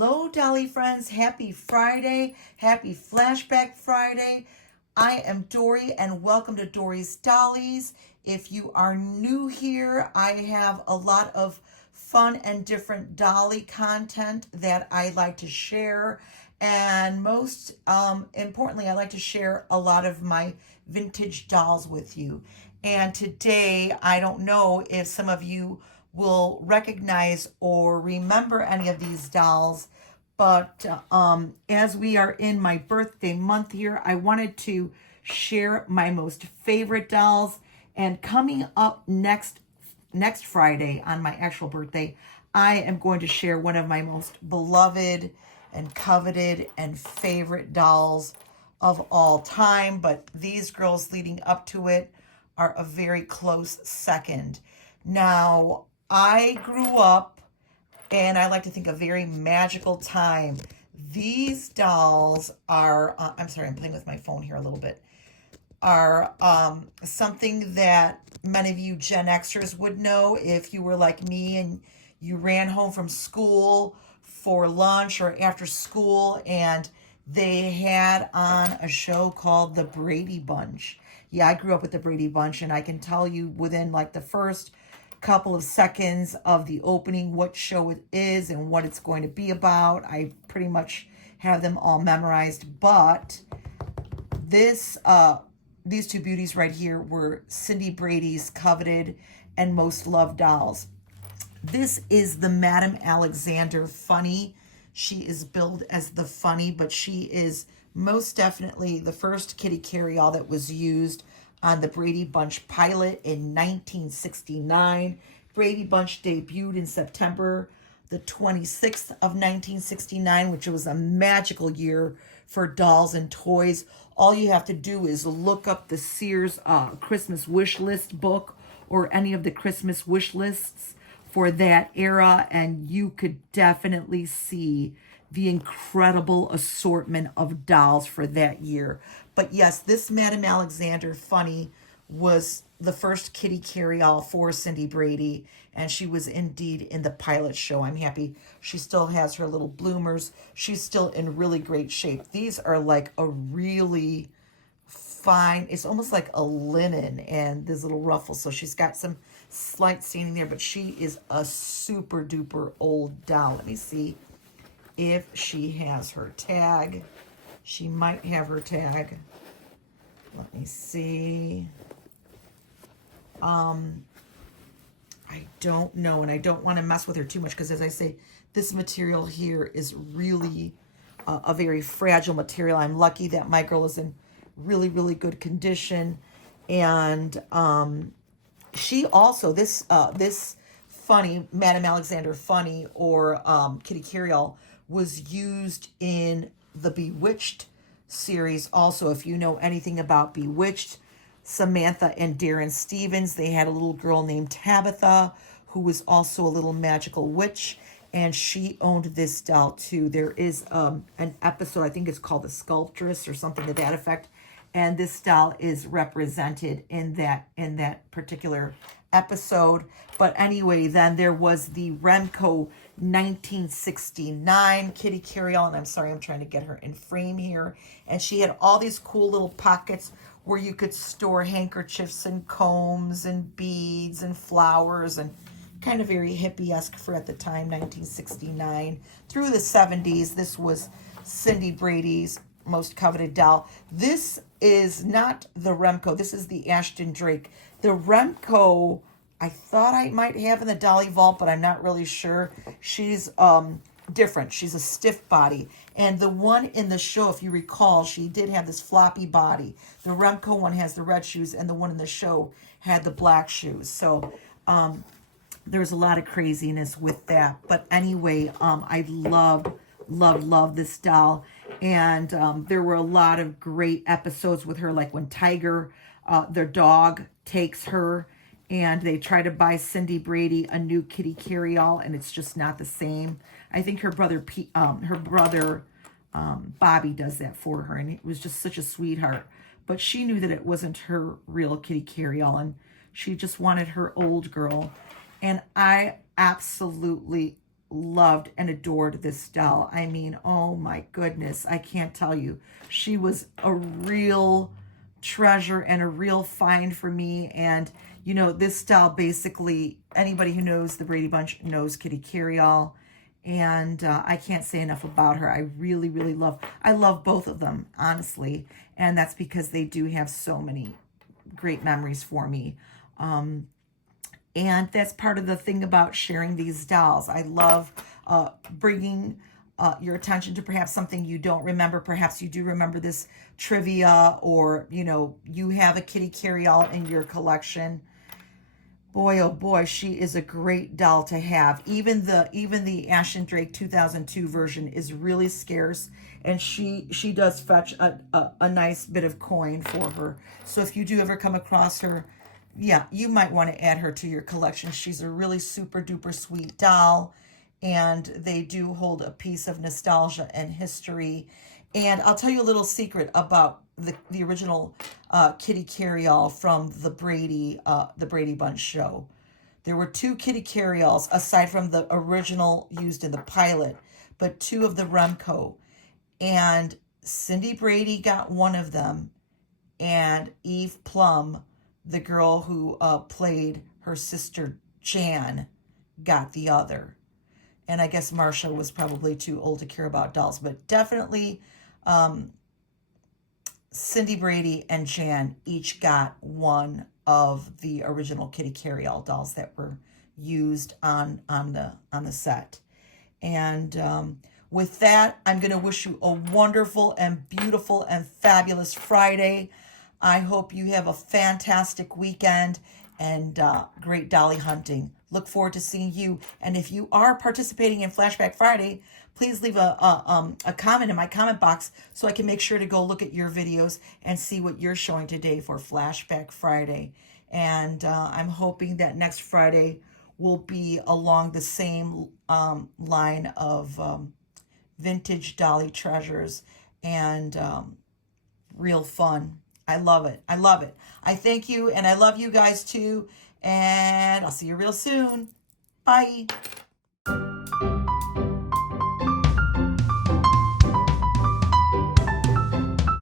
Hello, Dolly friends. Happy Friday. Happy Flashback Friday. I am Dory and welcome to Dory's Dollies. If you are new here, I have a lot of fun and different Dolly content that I like to share. And most importantly, I like to share a lot of my vintage dolls with you. And today, I don't know if some of you will recognize or remember any of these dolls, but as we are in my birthday month here, I wanted to share my most favorite dolls. And coming up next Friday on my actual birthday, I am going to share one of my most beloved and coveted and favorite dolls of all time. But these girls leading up to it are a very close second. Now, I grew up, and I like to think a very magical time. These dolls are, I'm sorry, I'm playing with my phone here a little bit, are something that many of you Gen Xers would know if you were like me and you ran home from school for lunch or after school and they had on a show called The Brady Bunch. Yeah, I grew up with The Brady Bunch, and I can tell you within like the first couple of seconds of the opening what show it is and what it's going to be about. I pretty much have them all memorized, but these two beauties right here were Cindy Brady's coveted and most loved dolls. This is the Madame Alexander Funny. She is billed as the Funny, but she is most definitely the first kitty carryall that was used on the Brady Bunch pilot in 1969. Brady Bunch debuted in September the 26th of 1969, which was a magical year for dolls and toys. All you have to do is look up the Sears Christmas wish list book or any of the Christmas wish lists for that era, and you could definitely see the incredible assortment of dolls for that year. But yes, this Madame Alexander Funny was the first kitty carryall for Cindy Brady, and she was indeed in the pilot show. I'm happy she still has her little bloomers. She's still in really great shape. These are like a really fine, it's almost like a linen, and there's little ruffles, so she's got some slight staining there, but she is a super duper old doll. Let me see if she has her tag. She might have her tag. Let me see. I don't know, and I don't want to mess with her too much because, as I say, this material here is really a very fragile material. I'm lucky that my girl is in really, really good condition, and she also this Funny Madame Alexander Funny or kitty carryall was used in the Bewitched series. Also, if you know anything about Bewitched, Samantha and Darren Stevens, they had a little girl named Tabitha who was also a little magical witch, and she owned this doll too. There is an episode, I think it's called The Sculptress or something to that effect, and this doll is represented in that particular episode. But anyway, then there was the Remco 1969 kitty carryall, and I'm sorry, I'm trying to get her in frame here, and she had all these cool little pockets where you could store handkerchiefs and combs and beads and flowers, and kind of very hippie-esque for at the time, 1969 through the 70s. This was Cindy Brady's most coveted doll. This is not the Remco. This is the Ashton Drake. The Remco, I thought I might have in the Dolly Vault, but I'm not really sure. She's different. She's a stiff body. And the one in the show, if you recall, she did have this floppy body. The Remco one has the red shoes, and the one in the show had the black shoes. So there's a lot of craziness with that. But anyway, I love this doll. And there were a lot of great episodes with her, like when Tiger, their dog, takes her, and they try to buy Cindy Brady a new kitty carryall, and it's just not the same. I think her brother Bobby does that for her, and it was just such a sweetheart. But she knew that it wasn't her real kitty carryall, and she just wanted her old girl. And I absolutely loved and adored this doll. I mean, oh my goodness, I can't tell you. She was a real treasure and a real find for me. And, you know, this doll basically, anybody who knows the Brady Bunch knows Kitty Carryall. And I can't say enough about her. I really, really I love both of them, honestly. And that's because they do have so many great memories for me. And that's part of the thing about sharing these dolls. I love bringing your attention to perhaps something you don't remember. Perhaps you do remember this trivia, or, you know, you have a Kitty Carryall in your collection. Boy, oh boy, she is a great doll to have. Even the Ashton Drake 2002 version is really scarce, and she does fetch a nice bit of coin for her. So if you do ever come across her, yeah, you might want to add her to your collection. She's a really super duper sweet doll, and they do hold a piece of nostalgia and history. And I'll tell you a little secret about the original Kitty Carryall from the Brady Bunch show. There were two Kitty Carryalls aside from the original used in the pilot, but two of the Remco. And Cindy Brady got one of them, and Eve Plum, the girl who played her sister Jan, got the other. And I guess Marsha was probably too old to care about dolls, but definitely Cindy Brady and Jan each got one of the original Kitty Carryall dolls that were used on the set. And with that, I'm going to wish you a wonderful and beautiful and fabulous Friday. I hope you have a fantastic weekend and great dolly hunting. Look forward to seeing you. And if you are participating in Flashback Friday, please leave a comment in my comment box so I can make sure to go look at your videos and see what you're showing today for Flashback Friday. And I'm hoping that next Friday will be along the same line of vintage dolly treasures and real fun. I love it. I love it. I thank you, and I love you guys too. And I'll see you real soon. Bye.